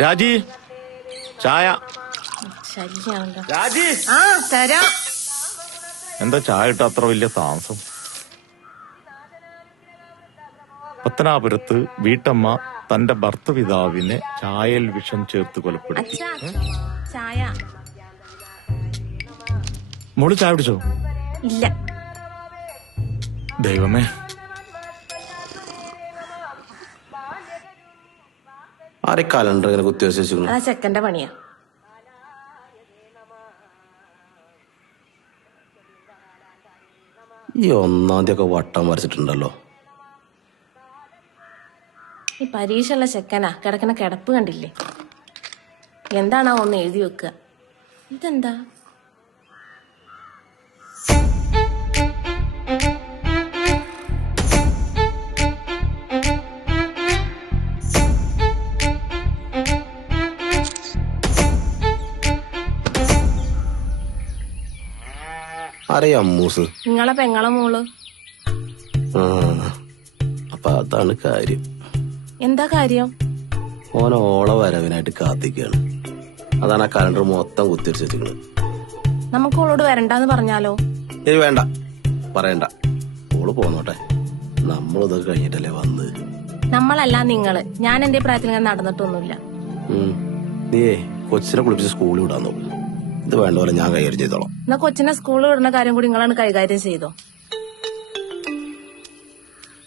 രാജി ചായ. ശല്യാണല്ലോ. രാജി തരാം. എന്താ ചായ ഇട്ട അത്ര വലിയ താമസം? പത്തനാപുരത്ത് വീട്ടമ്മ തന്റെ ഭർത്തൃപിതാവിനെ ചായയിൽ വിഷം ചേർത്ത് കൊലപ്പെടുത്തി. ചായ. മോള് ചായ കുടിച്ചോ? ഇല്ല. ദൈവമേ, ആരെ കലണ്ടർ ഇങ്ങനെ കുത്തിവെച്ചു? ആ ചെക്കന്റെ പണിയാ. ഈ ഒന്നാം തീയതി ഒക്കെ വട്ടം വരച്ചിട്ടുണ്ടല്ലോ. ഈ പരീക്ഷയുള്ള ചെക്കനാ കിടക്കുന്ന കിടപ്പ് കണ്ടില്ലേ? എന്താണോ ഒന്ന് എഴുതി വെക്കുക. ഇതെന്താ? അറിയാം അമ്മൂസ്, നിങ്ങളെ പെങ്ങളെ മോള്. അപ്പൊ അതാണ് കാര്യം. എന്താ കാര്യം? ഓളെ വരവിനായിട്ട് കാത്തിക്കാണ്. അതാണ് ആ കലണ്ടർ മൊത്തം കുത്തിരിച്ചിരിക്കുന്നത്. നമുക്ക് ഓളോട് വരണ്ടാന്ന് പറഞ്ഞാലോ? ഏയ് വേണ്ട, പറയണ്ട. ഓള് പോന്നോട്ടെ, നമ്മളിതൊക്കെ കഴിഞ്ഞിട്ടല്ലേ വന്ന്. നമ്മളല്ല നിങ്ങള്. ഞാൻ എന്റെ പ്രായത്തിൽ ഇങ്ങനെ നടന്നിട്ടൊന്നുമില്ല. നീയേ കൊച്ചിനെ കുളിപ്പിച്ച് സ്കൂളിൽ വിടാൻ നോക്കും. ഇത് വേണ്ട പോലെ ഞാൻ കൈകാര്യം ചെയ്തോളാം. എന്നാ കൊച്ചിനെ സ്കൂളിൽ വിടുന്ന കാര്യം കൂടി നിങ്ങളാണ് കൈകാര്യം ചെയ്തോ.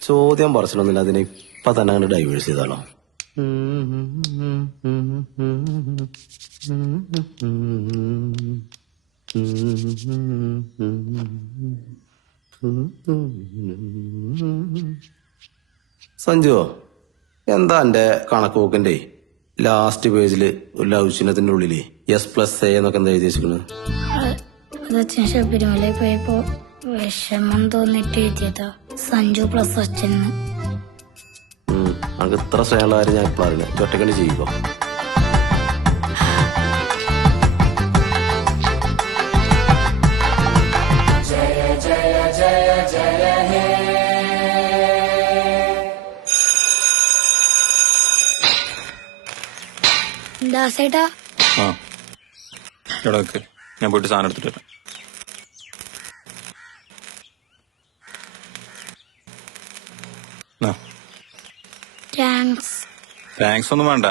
ചോദ്യം പറച്ചിലൊന്നുമില്ല, അതിനെ ഇപ്പൊ തന്നെ അങ്ങനെ ഡൈവേഴ്സ് ചെയ്താലോ? സഞ്ജു, എന്താ എന്റെ കണക്ക് പോക്കിന്റെ ലാസ്റ്റ് പേജില് ഒരു ലവ് ചിഹ്നത്തിന്റെ ഉള്ളില് S+A എന്നൊക്കെ എന്താ എഴുതി വെച്ചിരിക്കുന്നത്? അതച്ഛൻ ശബരിമലയിൽ പോയപ്പോ വിഷമം തോന്നിട്ട് എഴുതിയതാ. സഞ്ജു പ്ലസ് അച്ഛൻ. നമുക്ക് ഇത്ര സ്നേഹമുള്ള കാര്യം ഞാൻ ഇപ്പോൾ അറിയില്ല. ഒറ്റക്കണ്ടി ചെയ്യുമ്പോ ദാസേട്ടാ. ഞാൻ പോയിട്ട് സാധനം എടുത്തിട്ട് വരാം. താങ്ക്സ് ഒന്നും വേണ്ട,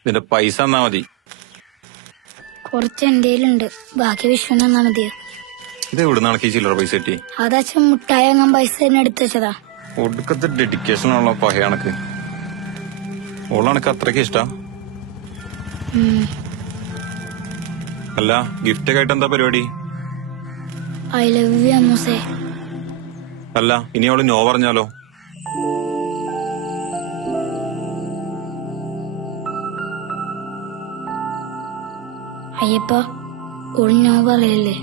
ഇതിന്റെ പൈസ തന്നാ മതി. കുറച്ച് എന്തേലുണ്ട്, ബാക്കി വിഷയം തന്നാ മതിയോ? ഇത് എവിടുന്നാണ് ഈ ചില്ലറ പൈസ കിട്ടി? അതച്ഛൻ മുട്ടായി വാങ്ങാൻ പൈസ തന്നെ എടുത്തു വെച്ചതാ. ഒടുക്കത്തെ ഡെഡിക്കേഷനുള്ള പഹ കണക്ക്. ഓളാണക്ക് അത്രയ്ക്ക് ഇഷ്ടാ? അല്ല, ഗിഫ്റ്റ് ഒക്കെ ആയിട്ട് എന്താ പരിപാടി? ഐ ലവ് യു അമ്മൂസേ. അല്ല, ഇനി അവള് നോ പറഞ്ഞാലോ? അയ്യപ്പ, ഓള് നോ പറയല്ലേ.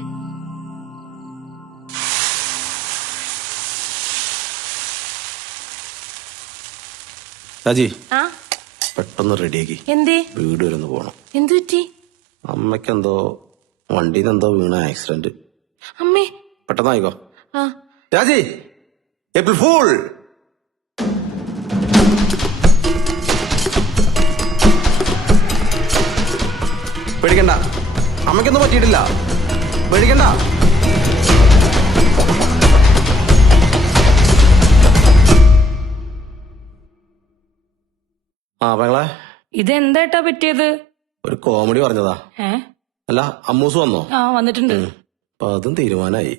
രാജി, ആ പെട്ടെന്ന് റെഡിയാക്കി. എന്തേ? വീട് വരെ ഒന്ന് പോണം. എന്തു പറ്റി? അമ്മക്കെന്തോ വണ്ടിന്ന് എന്തോ വീണ ആക്സിഡന്റ്. അമ്മേ, പെട്ടെന്നായിക്കോ. ആ രാജി, ഏപ്രിൽ ഫൂൾ. പേടിക്കണ്ട, അമ്മയ്ക്കൊന്നും പറ്റിയിട്ടില്ല. പേടിക്കണ്ട. പെങ്ങളെ, ഇതെന്തായിട്ടാ പറ്റിയത്? ഒരു കോമഡി പറഞ്ഞതാ. അല്ല, അമ്മൂസ് വന്നോ? ആ, വന്നിട്ടുണ്ട്. അപ്പൊ അതും തീരുമാനായി.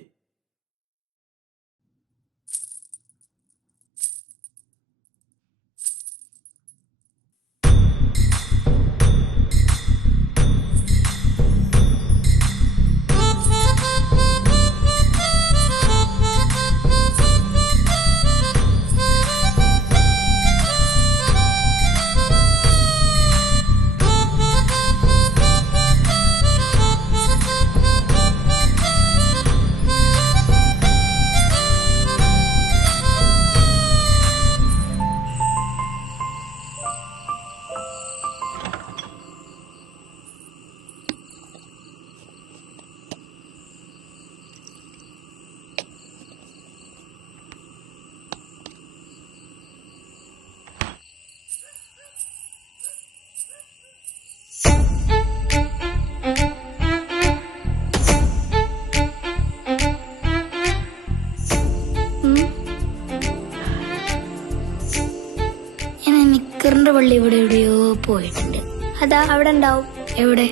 പോയിട്ടുണ്ട്. അതാ അവിടെ ഉണ്ടാവും. എവിടെ?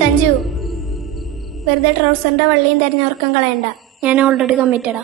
സഞ്ജു, വെറുതെ ട്രൗസറിന്റെ വള്ളിയും തെരഞ്ഞുറക്കം കളയണ്ട. ഞാൻ ഓൾറെഡി കമ്മിറ്റഡാ.